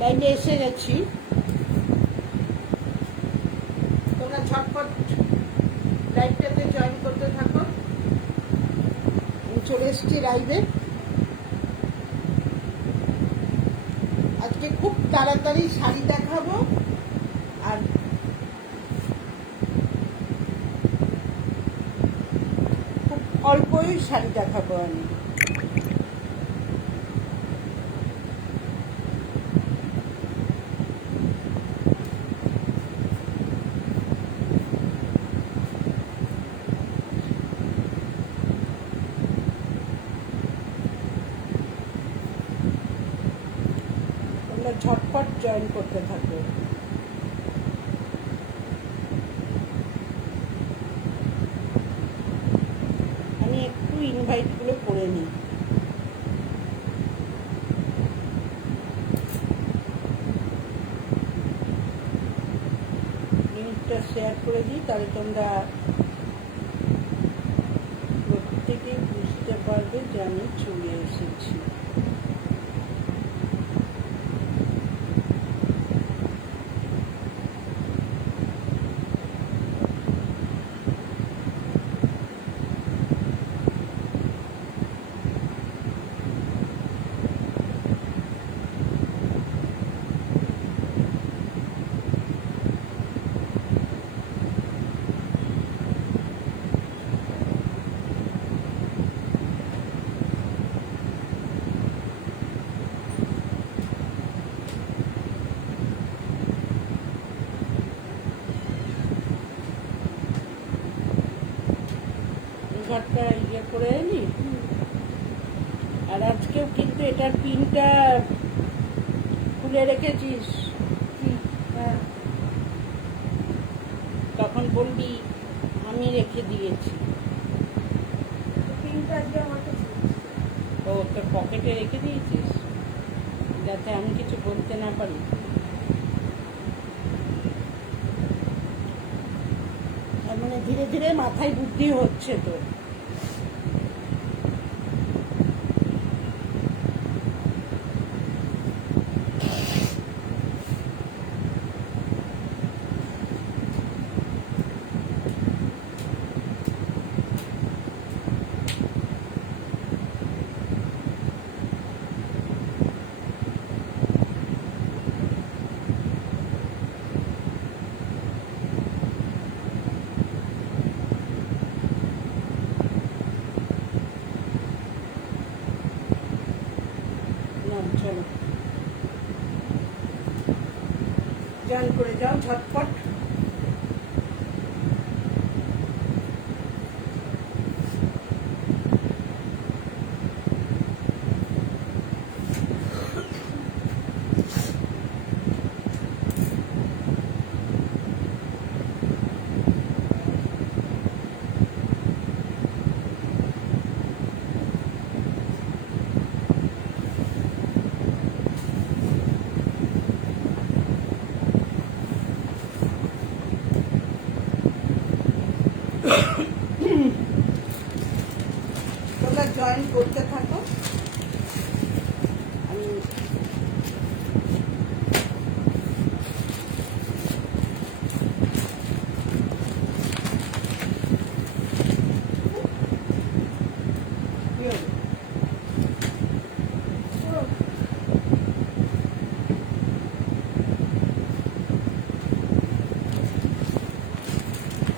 লাইনে এসে গেছি। তোমরা ঝটপট লাইভটাতে জয়েন করতে থাকো। আমি চলে এসেছি লাইভে। আজকে খুব তাড়াতাড়ি শাড়ি দেখাবো, আর খুব অল্পই শাড়ি দেখাবো আমি। ঝটপট জয়েন করতে থাকবে। আমি একটু ইনভাইটগুলো করে নিই। লিঙ্কটা শেয়ার করে দিই, তাহলে তোমরা প্রত্যেকে বুঝতে পারবে যে আমি চলে এসেছি। ঘরটা ইয়ে করে এলি। আর আজকেও কিন্তু এটার পিনটা খুলে রেখেছিস। হ্যাঁ, তখন বলবি আমি রেখে দিয়েছি। পিনটা আজকে আমার কাছে। ও তোর পকেটে রেখে দিয়েছিস, যাতে আমি কিছু বলতে না পারি। তার মানে ধীরে ধীরে মাথায় বুদ্ধি হচ্ছে তোর। চলো জয়েন করে যাও ঝটপট। তোমরা জয়েন করতে থাকো। আমি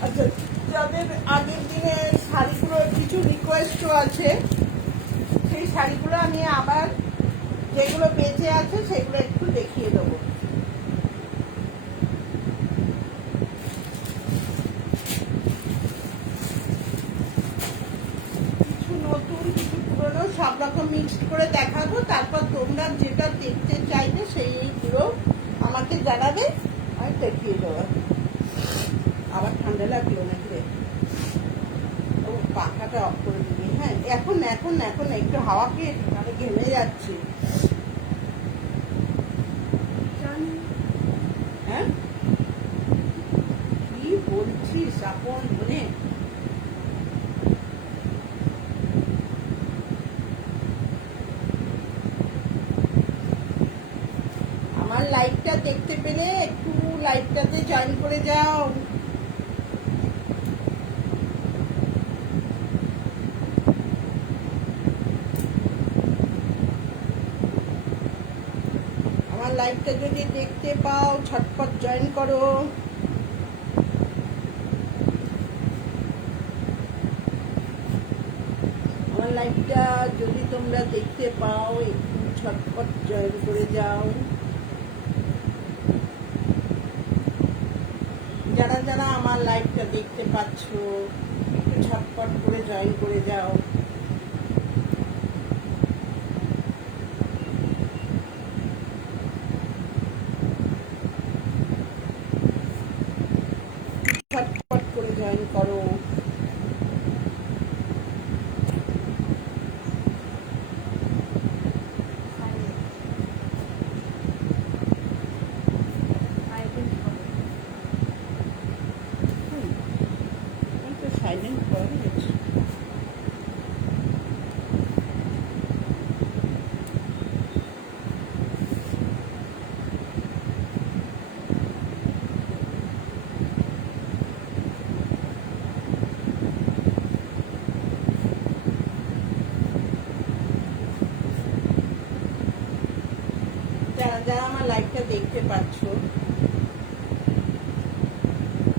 আচ্ছা, যাদের আগের দিনে শাড়িগুলোর কিছু রিকোয়েস্টও আছে, সেই শাড়িগুলো আমি আবার যেগুলো বেঁচে আছে সেগুলো একটু দেখিয়ে দেবো। কিছু নতুন কিছু পুরনো সব রকম মিক্সড করে দেখাবো। তারপর তোমরা যেটা দেখতে চাইবে সেইগুলো আমাকে জানাবে, আমি দেখিয়ে দেবো। আবার ঠান্ডা লাগলো নাকি রে? ও পাখাটা অফ করে দিবি। হ্যাঁ, এখন এখন এখন একটু হাওয়া খেয়ে আমি ঘেমে যাচ্ছি। হ্যাঁ, কি বলছিস আপন মনে? আমার লাইভটা দেখতে পেলে একটু লাইভটাতে জয়েন করে যাও। আমার লাইভটা যদি দেখতে পাও ঝটপট জয়েন করো। আমার লাইভটা যদি তোমরা দেখতে পাও একটু ঝটপট জয়েন করে যাও। যারা যারা আমার লাইভটা দেখতে পাচ্ছ একটু ঝটপট করে জয়েন করে যাও। ঝটপট করে জয়েন করো। সাইলেন্ট করা গেছে। যারা যারা আমার লাইভটা দেখতে পাচ্ছ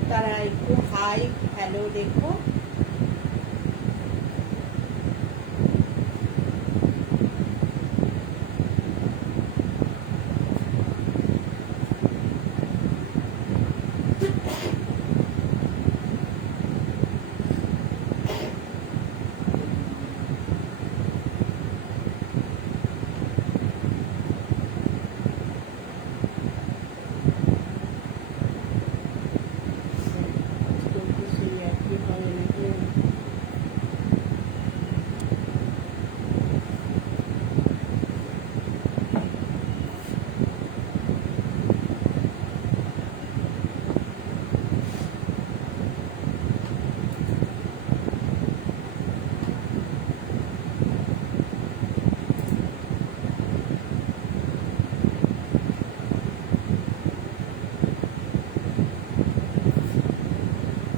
তারা একটু হাই হ্যালো দেখো।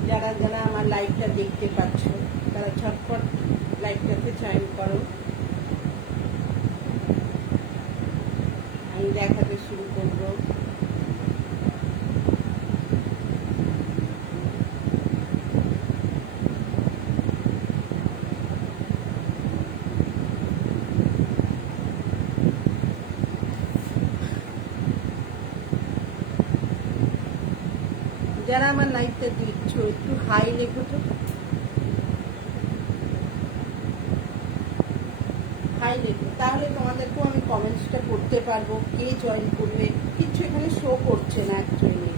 যারা যারা আমার লাইভটা দেখতে পাচ্ছ তারা ঝটপট লাইভটাতে জয়েন করো। আমি দেখাতে শুরু করব। যারা আমার লাইভটা দেখছো একটু হাই লেখো তো, হাই লেখো, তাহলে তোমাদেরকেও আমি কমেন্টসটা করতে পারবো কে জয়েন করবে। কিছু এখানে শো করছে না অ্যাকচুয়ালি।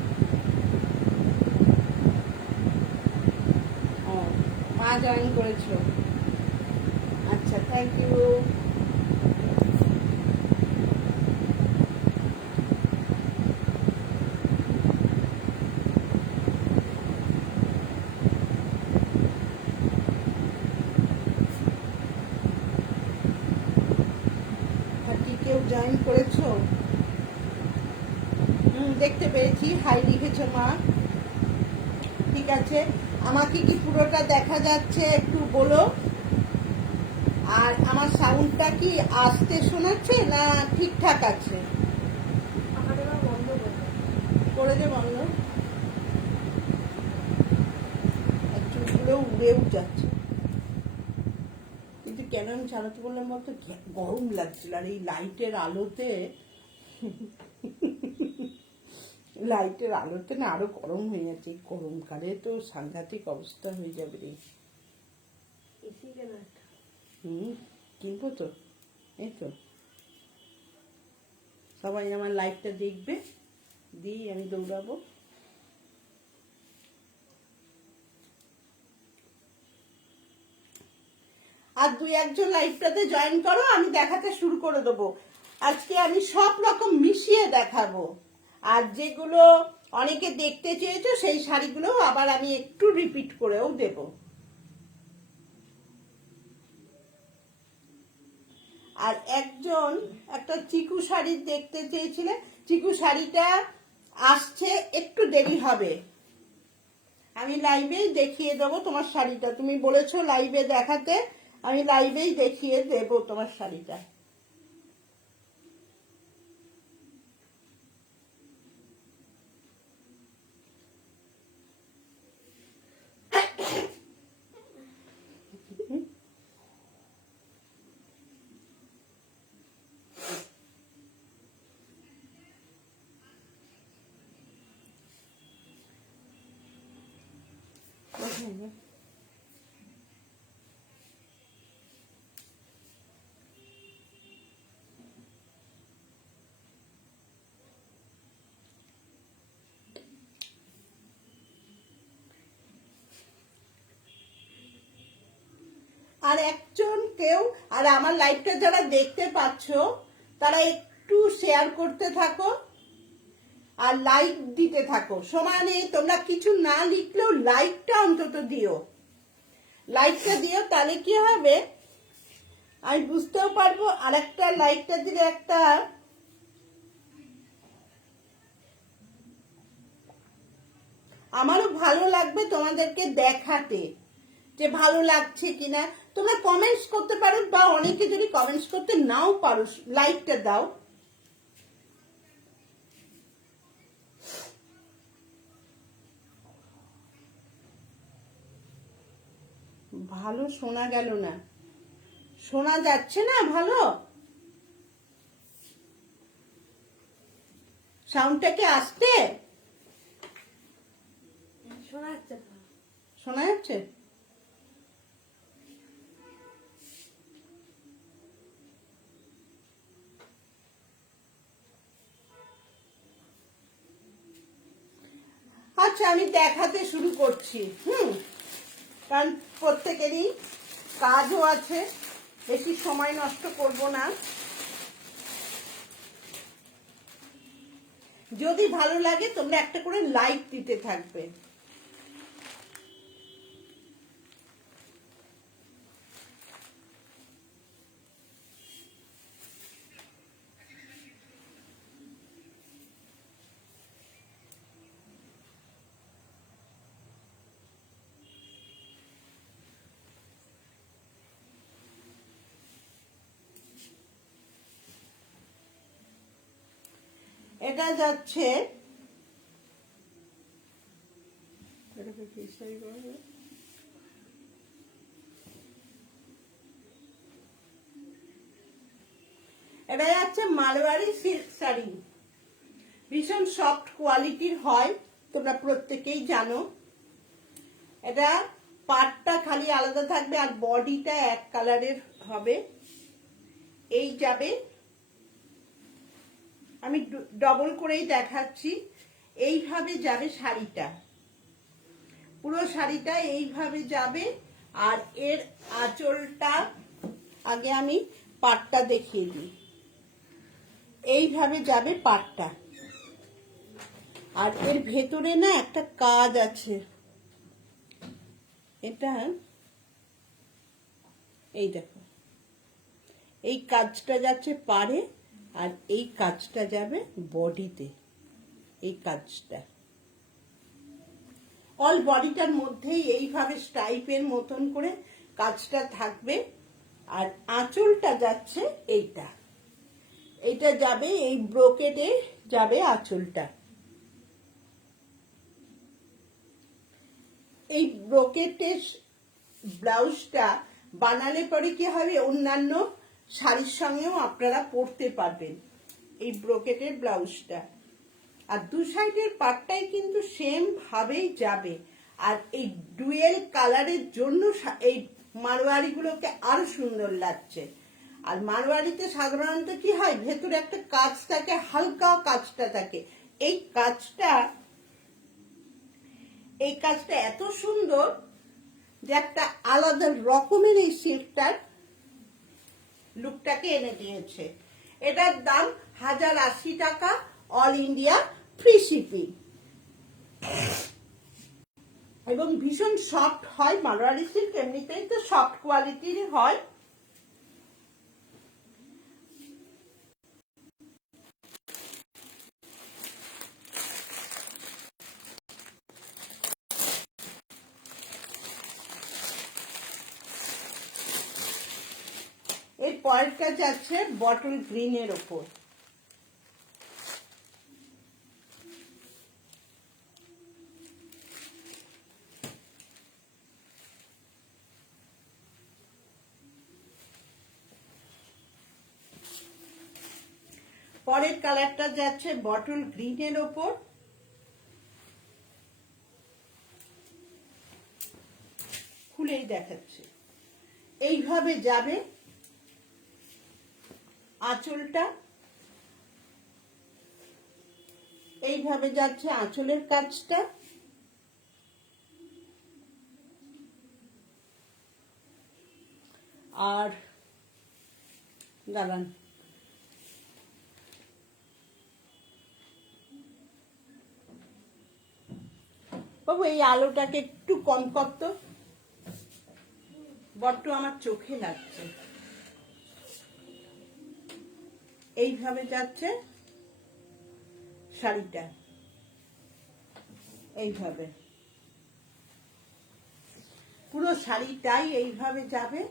মা জয়েন করেছো, আচ্ছা থ্যাংক ইউ। কেউ জয়েন করেছো? দেখতে পেরেছি, হাই লিখেছো মা। ঠিক আছে, আমাকে কি পুরোটা দেখা যাচ্ছে একটু বলো। আর আমার সাউন্ডটা কি আস্তে শোনাচ্ছে না ঠিকঠাক আছে? করে দে বন্ধ। চুলগুলো উড়েও যাচ্ছে, কিন্তু কেন আমি চালাতে বললাম বলতো, গরম লাগছিল। আর এই লাইটের আলোতে লাইটের আলোতে না আরো গরম হয়ে যাচ্ছে। এই গরমকালে তো সাংঘাতিক অবস্থা হয়ে যাবে রে। কিনবো তো, এই তো সবাই আমার লাইভটা দেখবে, দিয়ে আমি দৌড়াবো। আর দুই একজন লাইভটাতে জয়েন করো, আমি দেখাতে শুরু করে দেবো। আজকে আমি সব রকম মিশিয়ে দেখাবো। আর যেগুলো অনেকে দেখতে চেয়েছো সেই শাড়িগুলো আবার আমি একটু রিপিট করেও দেব। আর একজন একটা চিকু শাড়ি দেখতে চেয়েছিলে, চিকু শাড়িটা আসছে, একটু দেরি হবে। আমি লাইভেই দেখিয়ে দেবো তোমার শাড়িটা, তুমি বলেছো লাইভে দেখাতে, আমি লাইভেই দেখিয়ে দেবো তোমার শাড়িটা। আর একজন কেউ, আর আমার লাইভটা যারা দেখতে পাচ্ছ তারা একটু শেয়ার করতে থাকো আর লাইক দিতে থাকো সমানে। তোমরা কিছু না লিখলেও লাইকটা অন্তত দিও, লাইকটা দিও, তাহলে কি হবে আমি বুঝতেও পারবো। আর একটা লাইকটা দিলে একটা আমারও ভালো লাগবে তোমাদেরকে দেখাতে যে ভালো লাগছে কিনা। তোমরা কমেন্টস করতে পারো, বা অনেকে যদি কমেন্টস করতে নাও পারো লাইকটা দাও। ভালো শোনা গেল না, শোনা যাচ্ছে না ভালো, সাউন্ডটা কি আসছে? শোনা যাচ্ছে, শোনা যাচ্ছে? আচ্ছা আমি দেখাতে শুরু করছি। কারণ প্রত্যেকেরই কাজও আছে, বেশি সময় নষ্ট করব না। যদি ভালো লাগে তোমরা একটা করে লাইক দিতে থাকবে। এটা যাচ্ছে এটা যাচ্ছে মালবাড়ি সিল্ক শাড়ি, ভীষণ সফট কোয়ালিটির হয়, তোমরা প্রত্যেকেই জানো। এটা পাটটা খালি আলাদা থাকবে আর বডিটা এক কালারের হবে। এই যাবে, আমি ডবল করেই দেখাচ্ছি, এইভাবে যাবে শাড়িটা, পুরো শাড়িটা এইভাবে যাবে। আর এর আঁচলটা আগে আমি পাটটা দেখিয়ে দিই, এইভাবে যাবে পাটটা। আর এর ভেতরে না একটা কাজ আছে, এটা এই দেখো, এই কাজটা যাচ্ছে পাড়ে আর এই কাজটা যাবে বডিতে, এই কাজটা অল বডিটার মধ্যেই এইভাবে স্টাইপের মতন করে কাজটা থাকবে। আর আঁচলটা যাচ্ছে এইটা, এইটা যাবে এই ব্রোকেটে যাবে আঁচলটা। এই ব্রোকেটের ব্লাউজটা বানালে পরে কি হবে, অন্যান্য শাড়ির সঙ্গেও আপনারা পরতে পারবেন এই ব্রোকেটের ব্লাউজটা। আর দু সাইডের পাটটাই কিন্তু সেম ভাবেই যাবে। আর এই ডুয়েল কালারের জন্য এই মারোয়ারিগুলোকে আরো সুন্দর লাগছে। আর মারোয়ারিতে সাধারণত কি হয়, ভেতরে একটা কাজ থাকে, হালকা কাজটা থাকে। এই কাজটা এত সুন্দর যে একটা আলাদা রকমের এই সিল্কটার লুকটাকে এনে দিয়েছে। এটার দাম 1080 টাকা, অল ইন্ডিয়া ফ্রি শিপিং। এবং ভীষণ সফট হয়, মারোয়ারি সিল্ক এমনিতেই তো সফট কোয়ালিটির হয়। এর পরেরটা যাচ্ছে বটল গ্রিনের ওপর। পরের কালারটা যাচ্ছে বটল গ্রিনের ওপর। খুলেই দেখাচ্ছে। এইভাবে যাবে আঁচলটা, এইভাবে যাচ্ছে আঁচলের কাজটা, আর দাঁড়ান বাবু এই আলোটাকে একটু কম করতো, বড্ড আমার চোখে লাগছে। এইভাবে যাচ্ছে শাড়িটা, এইভাবে পুরো শাড়িটাই এইভাবে যাবে।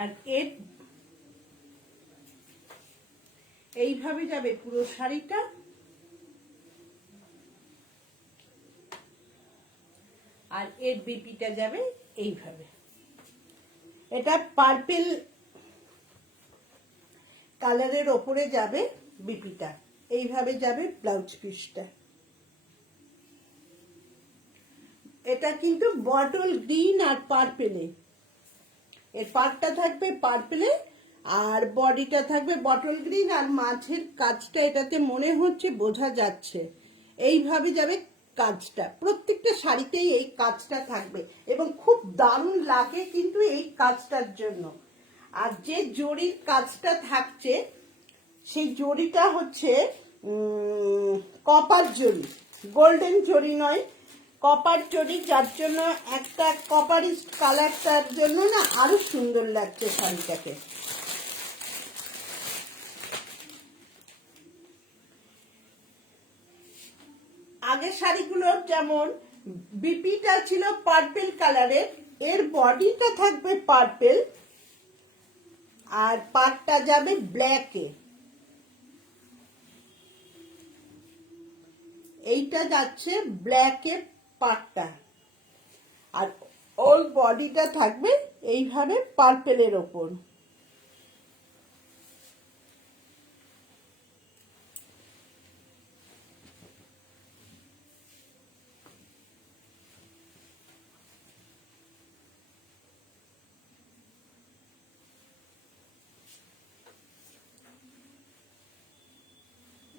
আর এর এইভাবে যাবে পুরো শাড়িটা, আর এর বিপিটা যাবে এইভাবে। এটা পার্পল কালারের ওপরে যাবে বিপিটা, এইভাবে যাবে ব্লাউজ পিসটা। এটা কিন্তু বটল গ্রিন আর পার্পেলে, এর পার্টটা থাকবে পার্পেলে আর বডিটা থাকবে বটল গ্রিন, আর মাঝের কাজটা এটাতে মনে হচ্ছে বোঝা যাচ্ছে। এইভাবে যাবে কাজটা, প্রত্যেকটা শাড়িতেই এই কাজটা থাকবে এবং খুব দারুণ লাগে কিন্তু এই কাজটার জন্য। আর যে জরির কাজটা থাকছে সেই জরিটা হচ্ছে কপার জরি, গোল্ডেন জরি নয়, কপার জরি, যার জন্য একটা কপারিস্ট কালারটার জন্য না আরো সুন্দর লাগছে শাড়িটাকে। আগের শাড়িগুলোর যেমন বিপিটা ছিল পার্পল কালারের, এর বডিটা থাকবে পার্পল আর পাটটা যাবে ব্ল্যাকে। এইটা যাচ্ছে ব্ল্যাকে পাটটা, আর ওল বডিটা থাকবে এইভাবে পার্পেলের ওপর।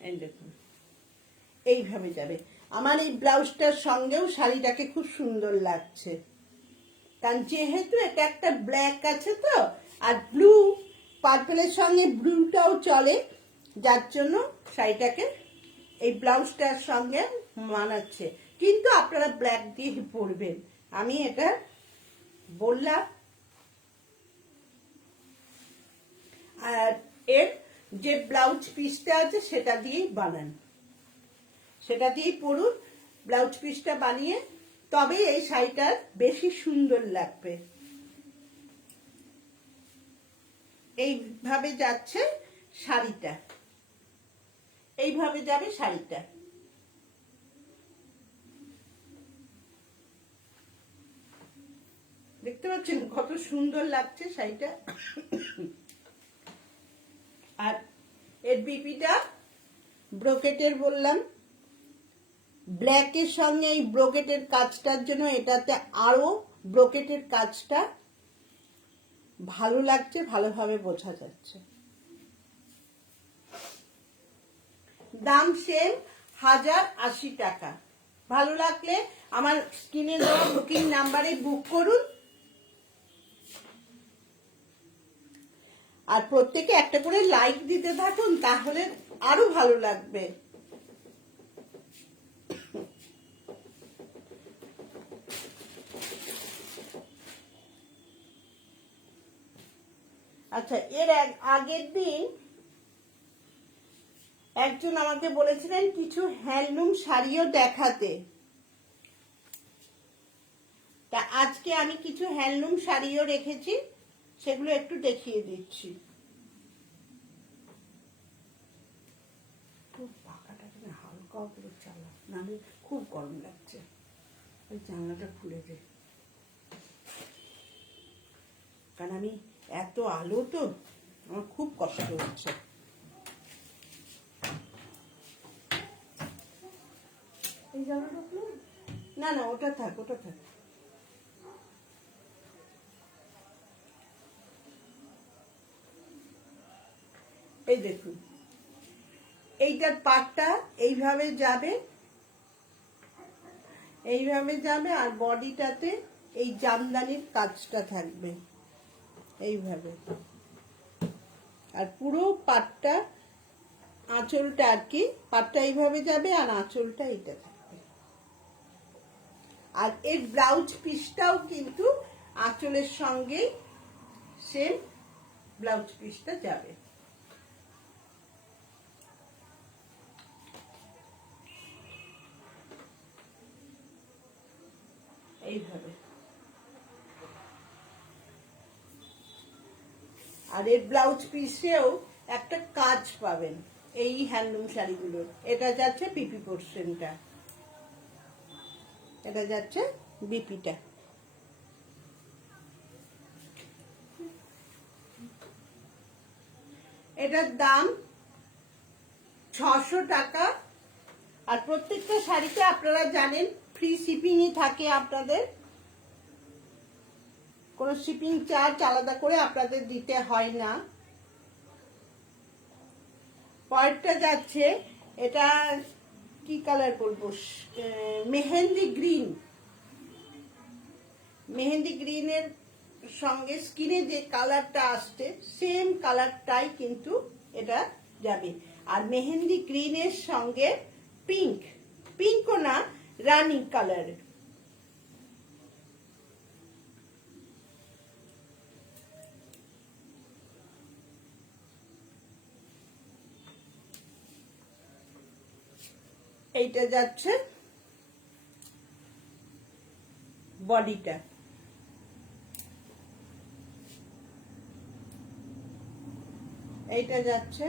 এই দেখুন এইভাবে যাবে। আমার এই ব্লাউজটার সঙ্গেও শাড়িটাকে খুব সুন্দর লাগছে, কারণ যেহেতু এটা একটা ব্ল্যাক আছে তো, আর ব্লু পার্পলের সঙ্গে ব্লুটাও চলে, যার জন্য শাড়িটাকে এই ব্লাউজটার সঙ্গে মানাচ্ছে। কিন্তু আপনারা ব্ল্যাক দিয়ে পরবেন, আমি এটা বললাম। আর এর যে ব্লাউজ পিসটা আছে সেটা দিয়েই বানান, সেটা দিয়েই পরুন। ব্লাউজ পিসটা বানিয়ে তবে এই শাড়িটা বেশি সুন্দর লাগবে। এইভাবে যাচ্ছে শাড়িটা, এইভাবে যাবে শাড়িটা। দেখতে পাচ্ছেন কত সুন্দর লাগছে শাড়িটা। আর এর বিপিটা ব্রোকেটের বললাম, ব্ল্যাকের সঙ্গে এই ব্রোকেটের কাজটার জন্য এটাতে আরো ব্রোকেটের কাজটা ভালো লাগছে, ভালোভাবে বোঝা যাচ্ছে। দাম সেম 1080 টাকা। ভালো লাগলে আমার স্ক্রিনে দেওয়া বুকিং নাম্বারে বুক করুন। আর প্রত্যেকে একটা করে লাইক দিতে থাকুন, তাহলে আরো ভালো লাগবে। আচ্ছা, এর আগের দিন একজন আমাকে বলেছিলেন কিছু হ্যান্ডলুম শাড়িও দেখাতে, তা আজকে আমি কিছু হ্যান্ডলুম শাড়িও রেখেছি, সেগুলো একটু দেখিয়ে দিচ্ছি। পাখাটা হালকা করে চালা, নাহলে খুব গরম লাগছে। ওই জানলাটা খুলে দে, কারণ আমি এত আলো তো আমার খুব কষ্ট হচ্ছে। এই জানলাটা খুলে, না না ওটা থাক, ওটা থাক। এই দেখুন, এইটার পাটটা এইভাবে যাবে, এইভাবে যাবে, আর বডিটাতে এই জামদানির কাজটা থাকবে এইভাবে, আর পুরো পাটটা আঁচলটা আর কি, পাটটা এইভাবে যাবে আর আঁচলটা এইটা থাকবে। আর এর ব্লাউজ পিসটাও কিন্তু আঁচলের সঙ্গেই সেম ব্লাউজ পিসটা যাবে। এইভাবে। আর এর ব্লাউজ পিসেও একটা কাজ পাবেন এই হ্যান্ডলুম শাড়িগুলোর। এটা যাচ্ছে পিপি পোর্শনটা, এটা যাচ্ছে বিপিটা। এটার দাম 600 টাকা। আর প্রত্যেকটা শাড়িতে আপনারা জানেন ফ্রি শিপিংই থাকে আপনাদের, কোনো শিপিং চার্জ আলাদা করে আপনাদের দিতে হয় না। পরেরটা যাচ্ছে, এটা কি কালার বলবো, মেহেন্দি গ্রিন। মেহেন্দি গ্রিনের সঙ্গে স্কিনে যে কালারটা আসছে সেম কালারটাই কিন্তু এটা যাবে। আর মেহেন্দি গ্রিনের সঙ্গে পিঙ্ক, পিঙ্কও না, রানি কালার। এইটা যাচ্ছে বডিটা, এইটা যাচ্ছে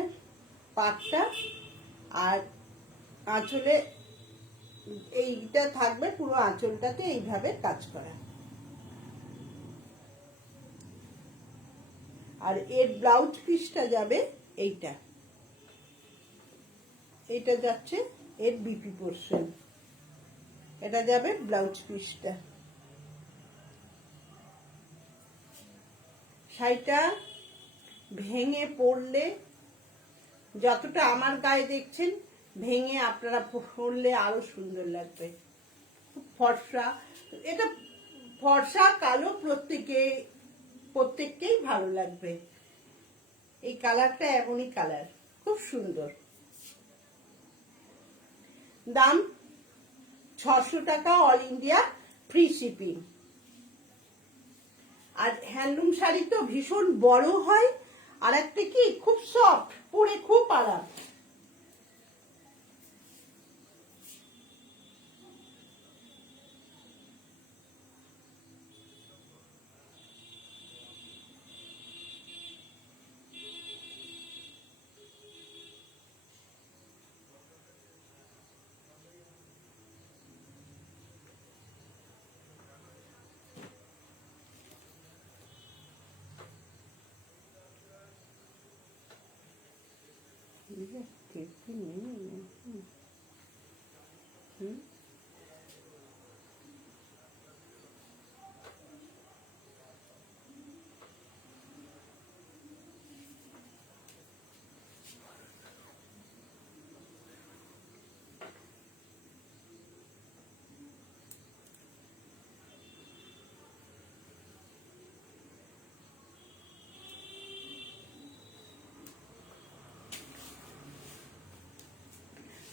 পাটটা, আর আঁচলে এইটা থাকবে, পুরো আঁচলটাতে এইভাবে কাজ করা। আর এর ব্লাউজ পিসটা যাবে এইটা, এইটা যাচ্ছে এর বিপি পোর্শন, এটা যাবে ব্লাউজ পিসটা। শাড়িটা ভেঙে পড়লে, যতটা আমার গায়ে দেখছেন, ভেঙে আপনারা পরলে আরো সুন্দর লাগবে। খুব ফর্সা, এটা ফর্সা কালো প্রত্যেককেই ভালো লাগবে। এই কালারটা এমনই কালার, খুব সুন্দর। দাম 600 টাকা, অল ইন্ডিয়া ফ্রি শিপিং। আর হ্যান্ডলুম শাড়ি তো ভীষণ বড় হয়, আর একটা কি খুব সফট, পরে খুব আরাম।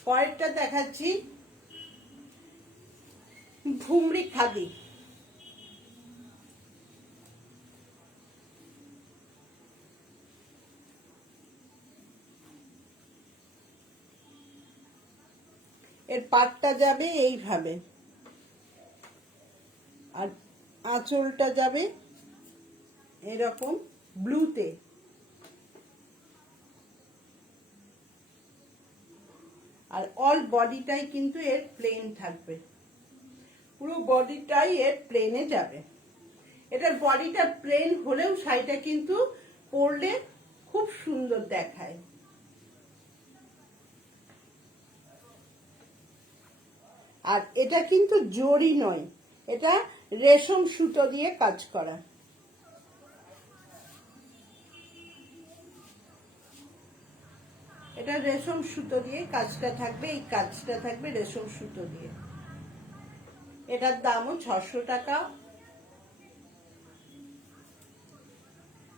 পরেরটা দেখাচ্ছি ভুমরি খাদি। এর পাটটা যাবে এইভাবে, আর আঁচলটা যাবে এরকম ব্লুতে। আর অল বডিটাই কিন্তু এর প্লেন থাকবে, পুরো বডিটাই এর প্লেনে যাবে। এটার বডিটা প্লেন হলেও শাড়িটা কিন্তু পরলে খুব সুন্দর দেখায়। আর এটা কিন্তু জরি নয়, এটা রেশম সুতো দিয়ে কাজ করা। এটা রেশম সুতো দিয়ে কাজটা থাকবে, এই কাজটা থাকবে রেশম সুতো দিয়ে। এটার দামও 600 টাকা।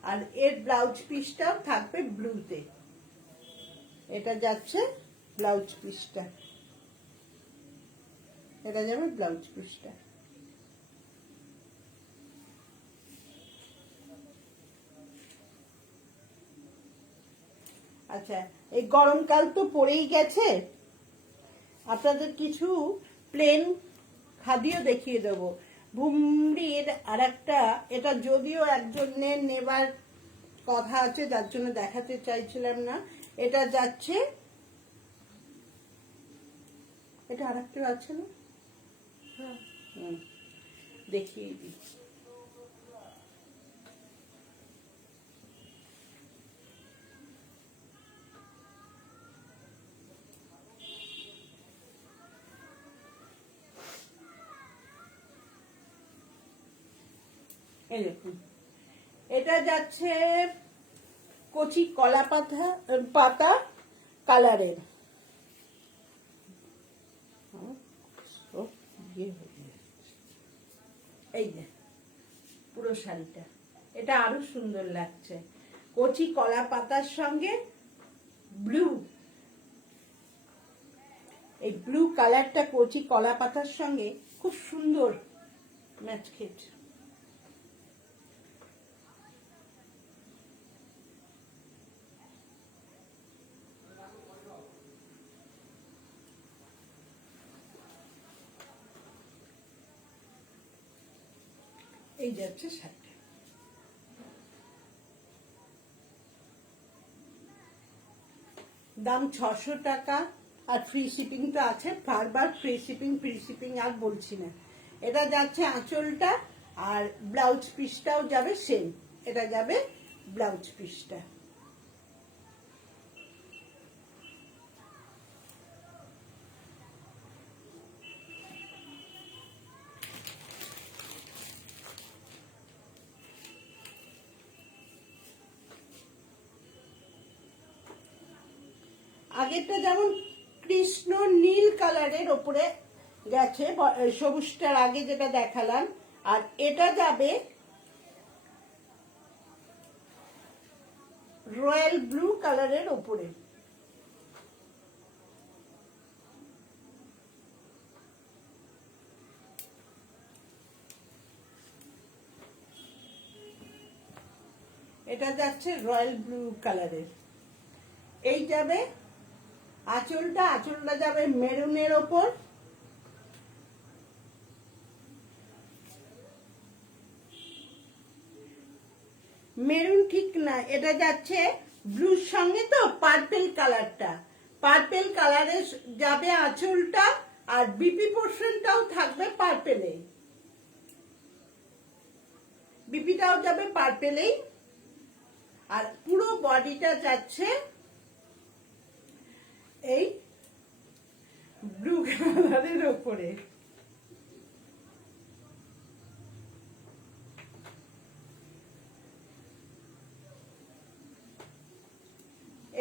আর এর ব্লাউজ পিসটাও থাকবে ব্লুতে। এটা যাচ্ছে ব্লাউজ পিসটা, এটা যাবে ব্লাউজ পিসটা। আচ্ছা, এই গরমকাল তো পড়েই গেছে, আপনাদের কিছু প্লেন খাদিও দেখিয়ে দেবো। ভুমরির আর একটা, এটা যদিও একজনের নেবার কথা আছে যার জন্য দেখাতে চাইছিলাম না। এটা যাচ্ছে, এটা আর একটা আছে না, দেখিয়ে দিই। এই দেখুন, এটা যাচ্ছে কচি কলা পাতা কালারের। এই যে পুরো শাড়িটা, এটা আরো সুন্দর লাগছে। কচি কলা পাতার সঙ্গে ব্লু, এই ব্লু কালারটা কচি কলা পাতার সঙ্গে খুব সুন্দর ম্যাচ খেয়েছে। এই যাচ্ছে শাড়িটা, দাম 600 টাকা। আর ফ্রি শিপিং তো আছে, বারবার ফ্রি শিপিং আর বলছি না। এটা যাচ্ছে আঁচলটা, আর ব্লাউজ পিসটাও যাবে সেম, এটা যাবে ব্লাউজ পিসটা। আগেরটা যেমন কৃষ্ণ নীল কালারের ওপরে গেছে, সবুজটার আগে যেটা দেখালাম, আর এটা যাবে রয়্যাল ব্লু কালারের ওপরে। এটা যাচ্ছে রয়্যাল ব্লু কালারের। এই যাবে আঁচলটা যাবে মেরুনের ওপর, মেরুন ঠিক না, এটা যাচ্ছে ব্লুর সঙ্গে তো পার্পেল কালারটা, পার্পেল কালারে যাবে আঁচলটা, আর বিপি পোর্শনটাও থাকবে পার্পেলে, বিপিটাও যাবে পার্পেলেই। আর পুরো বডিটা যাচ্ছে এই ব্লু কালারের ওপরে।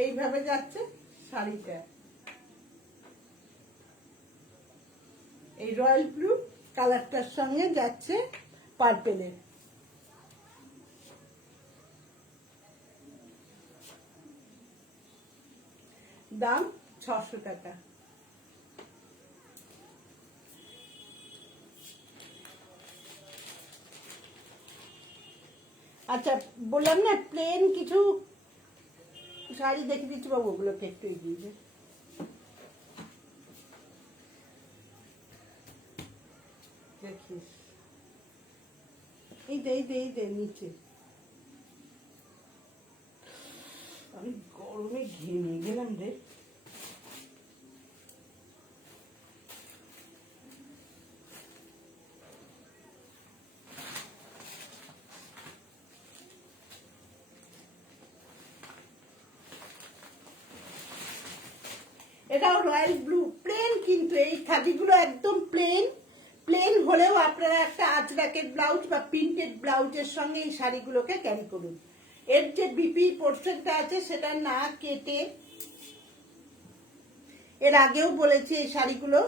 এইভাবে যাচ্ছে শাড়িটা, এই রয়্যাল ব্লু কালারটার সঙ্গে যাচ্ছে পার্পেলের। দাম 600 টাকা। আচ্ছা, বললাম না প্লেন কিছু শাড়ি দেখে দিচ্ছি বাবু, ওগুলোকে একটু এগিয়ে যায়। দে নিচে। আমি গরমে ঘেমে গেলাম রে। এটাও রয়্যাল ব্লু, প্লেন, কিন্তু এই খাদিগুলো একদম প্লেন। প্লেন হলেও আপনারা একটা আজরাকের ব্লাউজ বা প্রিন্টেড ব্লাউজের সঙ্গে এই শাড়িগুলোকে ক্যারি করুন। এর যে বিপি পোর্শনটা আছে সেটা না কেটে, এর আগেও বলেছি এই শাড়িগুলো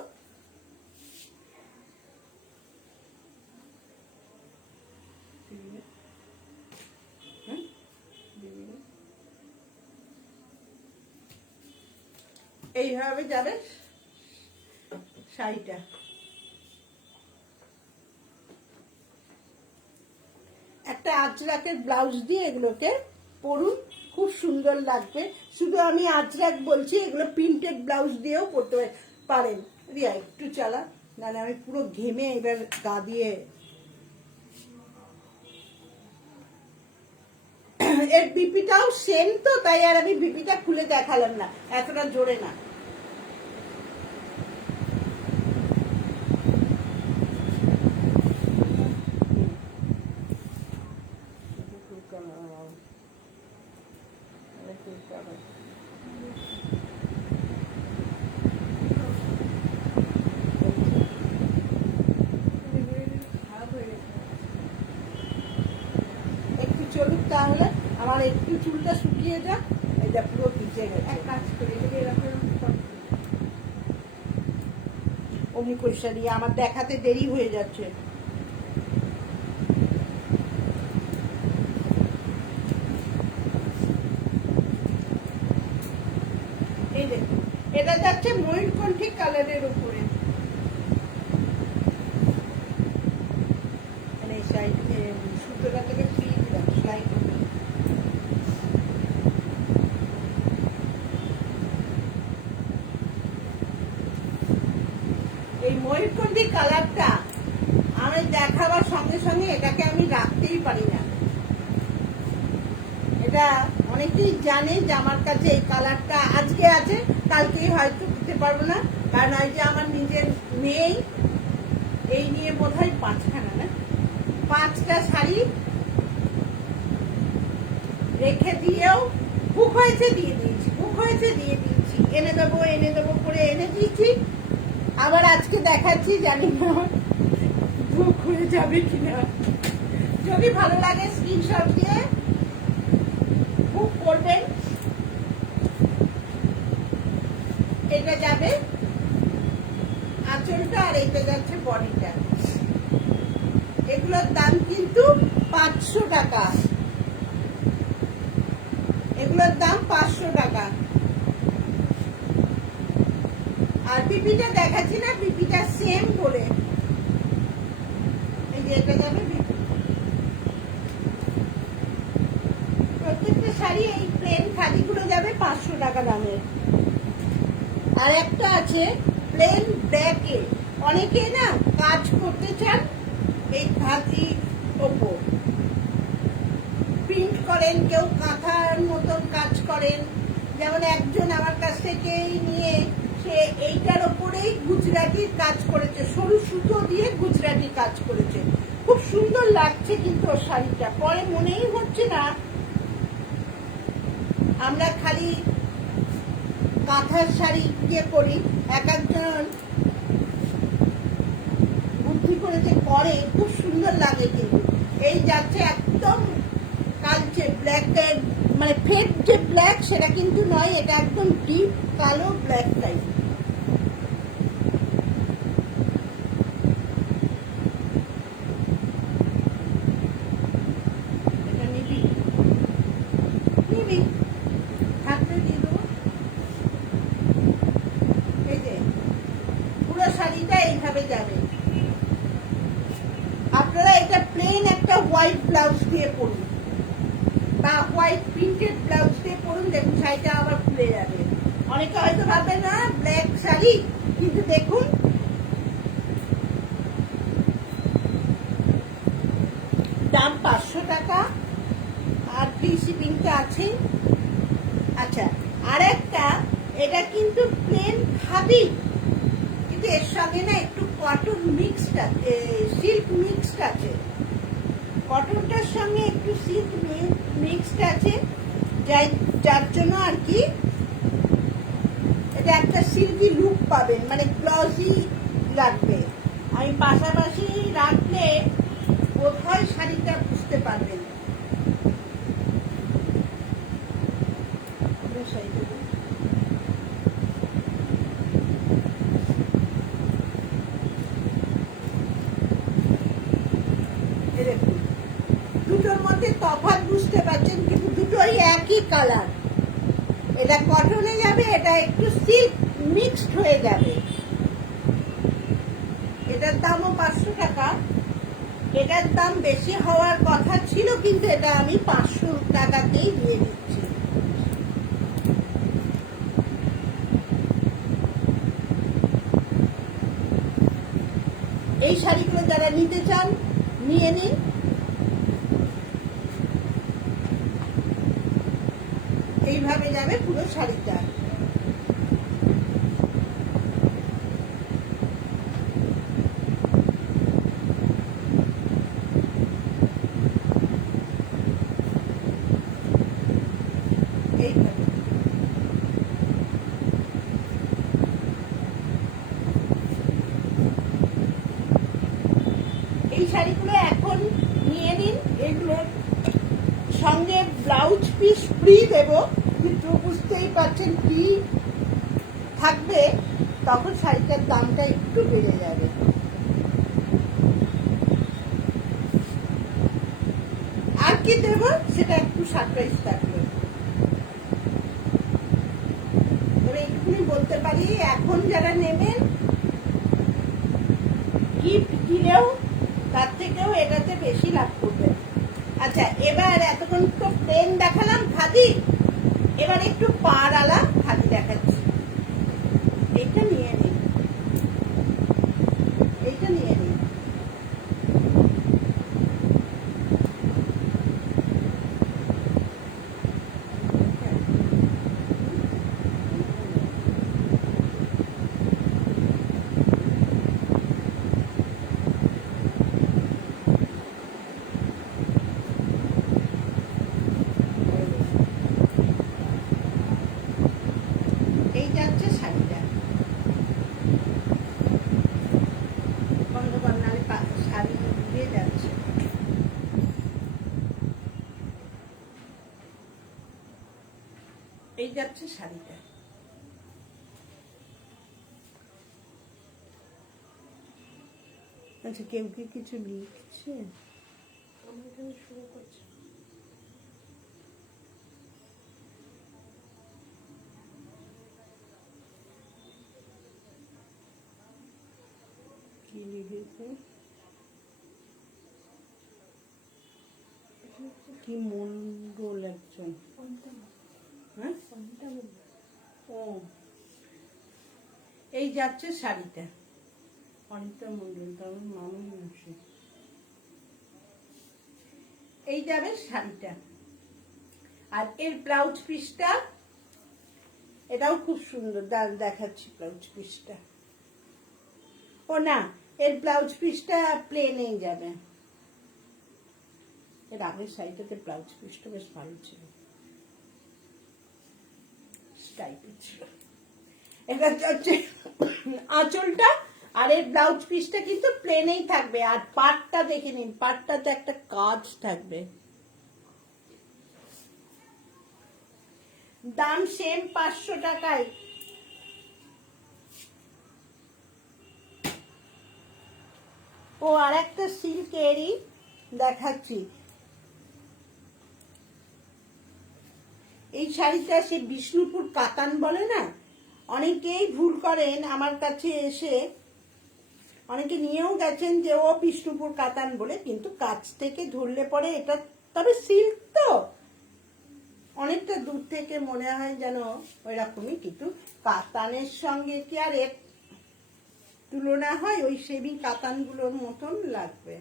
এইভাবে যাবে শাড়িটা। একটা আজরাকের ব্লাউজ দিয়ে এগুলোকে পরুন, খুব সুন্দর লাগবে। শুধু আমি আজরাক বলছি, এগুলো প্রিন্টেড ব্লাউজ দিয়েও পরতে পারেন। রিয়া একটু চালা, নাহলে আমি পুরো ঘেমে এবার গা দিয়ে। এর বিপিটাও সেম তো, তাই আর আমি বিপিটা খুলে দেখালাম না, এতটা জোরে না। একটু চলুক, তাহলে আমার একটু চুলটা শুকিয়ে যাক। এটা পুরো ভিজে গেছে। এক কাজ করে অমনি পয়সা দিয়ে আমার দেখাতে দেরি হয়ে যাচ্ছে। এই দেখুন, এটা যাচ্ছে ময়ূরকণ্ঠী কালারের উপরে। মানে সুতোটা থেকে ফিরে দিলাম সেলাই করে। এই ময়ূরকণ্ঠী কালারটা আমি দেখাবার সঙ্গে সঙ্গে এটাকে আমি রাখতেই পারি না। এটা অনেকেই জানে যে আমার কাছে এই কালারটা আজকে আছে, কালকেই হয়তো দিতে পারবো না, কারণ এই যে আমার নিজের মেয়েই এই নিয়ে বোধহয় 5খানা না 5টা শাড়ি রেখে দিয়েও বুক হয়েছে দিয়ে দিয়েছি, বুক হয়েছে দিয়ে দিয়েছি, এনে দেবো করে এনে দিয়েছি। আবার আজকে দেখাচ্ছি, জানি না বুক হয়ে যাবে কিনা। যদি ভালো লাগে স্ক্রিনশট দিয়ে বুক করবেন। এটা যাবে আঁচলটা, আর এটা যাচ্ছে বডিটা। এগুলোর দাম কিন্তু 500 টাকা, এগুলোর দাম 500 টাকা। আর বিপিটা দেখাচ্ছি না, বিপিটা সেম বলে। এই যে এটা যাবে বিপি। প্রত্যেকটা শাড়ি এই প্লেন খাদিগুলো যাবে 500 টাকা দামের। আর একটা আছে প্লেন ব্ল্যাকে, অনেকে না কাজ করতে চান এই খাদি ওপর, প্রিন্ট করেন, কেউ কাঁথার মতন কাজ করেন। যেমন একজন আমার কাছ থেকেই নিয়ে সে এইটার ওপরেই গুজরাটির কাজ করেছে, সরু সুতো দিয়ে গুজরাটি কাজ করেছে, খুব সুন্দর লাগছে। কিন্তু ওর শাড়িটা পরে মনেই হচ্ছে না আমরা খালি কাঁথার শাড়ি দিয়ে করি। এক একজন বুদ্ধি করে যে করে, খুব সুন্দর লাগে। কিন্তু এই যাচ্ছে একদম কালচে ব্ল্যাক, মানে ফেড যে ব্ল্যাক সেটা কিন্তু নয়, এটা একদম ডিপ কালো ব্ল্যাক টাইপ। এটা নিবি নিবি হাতে দিয়ে দেবো। এই যে পুরো শাড়িটা এইভাবে যাবে। আপনারা এটা প্লেন একটা হোয়াইট ব্লাউজ দিয়ে পরুন বা হোয়াইট প্রিন্টেড ব্লাউজ দিয়ে পরুন, দেখুন শাড়িটা আবার খুলে যাবে। অনেকে হয়তো ভাবে না ব্ল্যাক শাড়ি, কিন্তু দেখুন দাম 500 টাকা, আর ফ্রি শিপিংটা আছে। আচ্ছা, আর একটা, এটা কিন্তু প্লেন খাদি, কিন্তু এর সঙ্গে না একটু কটন মিক্সড আছে, সিল্ক মিক্সড আছে। কটনটার সঙ্গে একটু সিল্ক মিক্সড আছে, যার জন্য আর কি এটা একটা সিল্কি লুক পাবেন, মানে গ্লসি লাগবে। আমি পাশাপাশি রাখলে বোধহয় শাড়িটা বুঝতে পারবেন। দুটোর মধ্যে তফাৎ বুঝতে পারছেন, কিন্তু দুটোই একই কালার। এটা কটনে যাবে, এটা একটু সিল্ক মিক্সড হয়ে যাবে। এটার দামও 500 টাকা। এটার দাম বেশি হওয়ার কথা ছিল, কিন্তু এটা আমি 500 টাকাতেই দিয়ে দিচ্ছি। এই শাড়িগুলো যারা নিতে চান নিয়ে নিন। এইভাবে যাবে পুরো শাড়িটা। এইভাবে এই শাড়িগুলো এখন নিয়ে নিন। এগুলোর সঙ্গে ব্লাউজ পিস ফ্রি দেব, কিন্তু বুঝতেই পারছেন ফ্রি থাকবে, তখন শাড়িটার দামটা একটু বেড়ে যাবে। আর কি দেব সেটা একটু সারপ্রাইজ থাকবে। তবে এইটুকুনি বলতে পারি, এখন যারা নেবেন গিফট দিলেও তার থেকেও এটাতে বেশি লাভ করবেন। আচ্ছা, এবার এতক্ষণ তো প্লেন দেখালাম খাদি, এবার একটু পাড়-আলা খাদি দেখাচ্ছি। এইটা নিয়ে নিন, এইটা নিয়ে নিন। এইটা হচ্ছে শাড়িটা। শাড়ি দিয়ে যাচ্ছে। এই যাচ্ছে শাড়িটা। আচ্ছা, কেউ কি কিছু লিখছে? আমার এখানে শুরু করছে। কি লিখেছে? কি মন্ডল একজন। হ্যাঁ, ও এই যাচ্ছে শাড়িটা। অনিতা মন্ডল, তার মামুন আসে। এই যাবে শাড়িটা। আর এর ব্লাউজ পিসটা, এটাও খুব সুন্দর, দেখাচ্ছি ব্লাউজ পিসটা। ও না, এর ব্লাউজ পিসটা প্লেনেই যাবে। এর আগের শাড়িটাতে ব্লাউজ পিসটা বেশ ভালো ছিল, টাইপের ছিল। এটা হচ্ছে আঁচলটা, আর এর ব্লাউজ পিসটা কিন্তু প্লেনেই থাকবে। আর পাটটা দেখে নিন, পাটটাতে একটা কাজ থাকবে। দাম সেম 500 টাকায়। ও আর একটা সিল্কেরই দেখাচ্ছি। এই শাড়িটা সে বিষ্ণুপুর কাতান বলে না, অনেকেই ভুল করেন আমার কাছে এসে, অনেকে নিয়েও গেছেন যে ও বিষ্ণুপুর কাতান বলে, কিন্তু কাছ থেকে ধরলে পরে এটা, তবে সিল্ক তো অনেকটা দূর থেকে মনে হয় যেন ওই রকমই, কিন্তু কাতানের সঙ্গে কি আর এর তুলনা হয়? ওই সেমি কাতানগুলোর মতন লাগবে।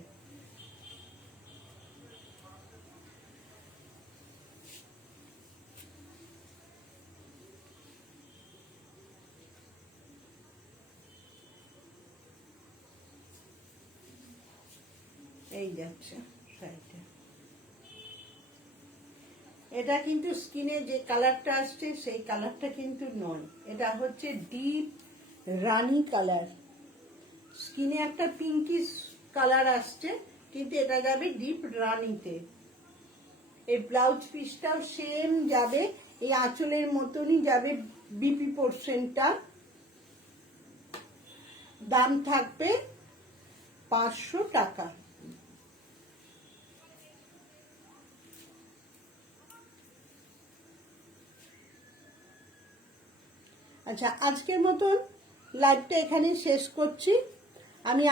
এই যাচ্ছে শাড়িটা। এটা কিন্তু স্কিনে যে কালারটা আসছে সেই কালারটা কিন্তু নয়, এটা হচ্ছে ডিপ রানি কালার। স্কিনে একটা পিঙ্কিশ কালার আসছে, কিন্তু এটা যাবে ডিপ রানিতে। এই ব্লাউজ পিসটাও সেম যাবে, এই আঁচলের মতনই যাবে বিপি পোর্শনটা। দাম থাকবে 500 টাকা। আচ্ছা, আজকের মতন লাইভটা এখানে শেষ করছি। আমি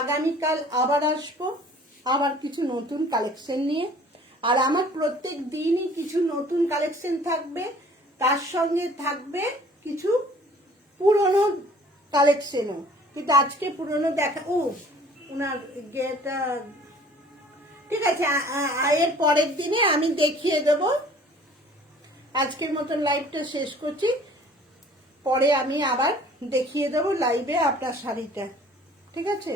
আগামীকাল আবার আসবো, আবার কিছু নতুন কালেকশন নিয়ে। আর আমার প্রত্যেক দিনই কিছু নতুন কালেকশন থাকবে, তার সঙ্গে থাকবে কিছু পুরনো কালেকশনও। কিন্তু আজকে পুরনো দেখা, ওনার গেটা ঠিক আছে, এর পরের দিনে আমি দেখিয়ে দেব। আজকের মতন লাইভটা শেষ করছি, পরে আমি আবার দেখিয়ে দেবো লাইভে আপনার শাড়িটা, ঠিক আছে।